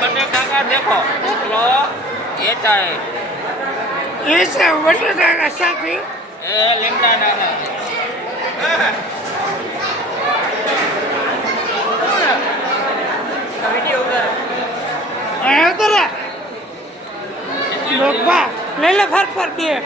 बटेटा का देखो किलो ये चाहे ये सब बटेटा का साथ ए लिंडा ना आया करा लोपा ले ले फर फर दिए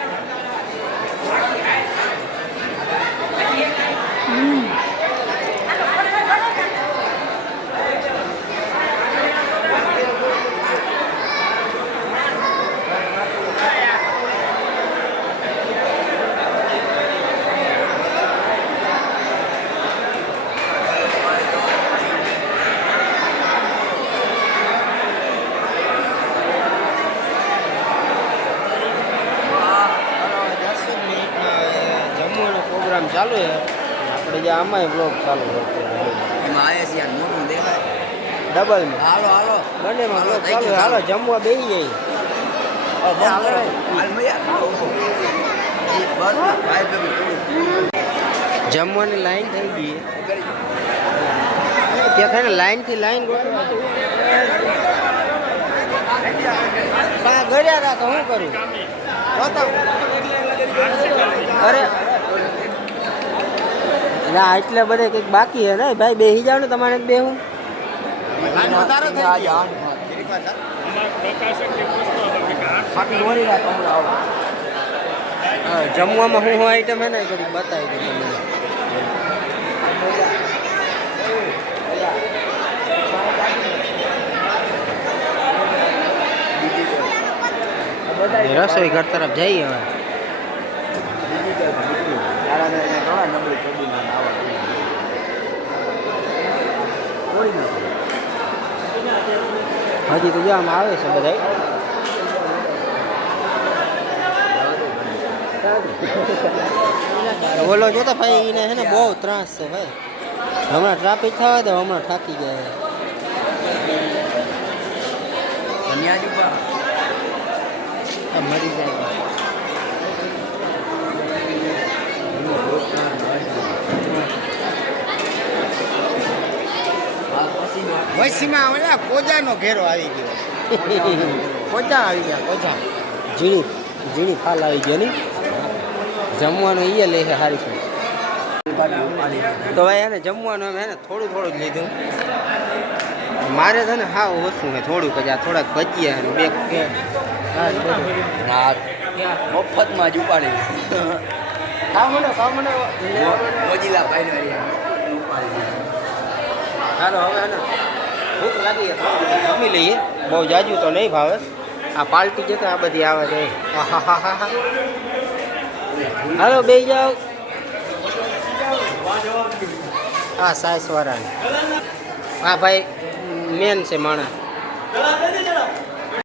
ચાલુ છે આપણે જે આમાં બ્લોગ ચાલુ છે એમાં આયા છે યાર મોટું દેખાય ડબલ માં હાલો હાલો બંનેમાં બ્લોગ ચાલુ છે હાલો જમવા બેસી જઈએ હાલ મૈયા એ બસ ભાઈ ભેગું જમવાની લાઈન થઈ ગઈ ત્યાં થાય ને લાઈનથી લાઈન ગોઠવા ગળ્યા રાખો શું કરું અરે ના એટલે બધે કંઈક બાકી હે ને ભાઈ બેસી જાવ ને તમારે બેહું જમવામાં શું આઈટમ હે ને એ બધી બતાવી દઉં તમને રસોઈ ઘર તરફ જઈએ હવે હજી તો જો આમ આવે છે બધા બોલો જો તો ભાઈ એને હે ને બહુ ત્રાસ છે ભાઈ હમણાં ટ્રાફિક થવા દે હમણાં થાકી જાય મરી જાય વસીમાં ઓલા કોજાનો ઘેરો આવી ગયો કોચા આવી ગયા કોચા ઝીણી ઝીણી ફાલ આવી ગયો નહીં જમવાનું એ લે છે સારી તો ભાઈ એને જમવાનું એમ એને થોડું થોડું જ લીધું મારે છે ને હા ઓછું છે થોડુંક જ આ થોડાક ભજીયા બે કે મફતમાં જ ઉપાડી ખાવ મને મોજીલા ભાઈ ચાલો હવે એને ભૂખ લાગી જમી લઈએ બહુ જાજુ તો નહીં ભાવે આ પાર્ટી જતા આ બધી આવે છે હાલો બે જાઓ હા સાઈસ વાળા હા ભાઈ મેન છે માણસ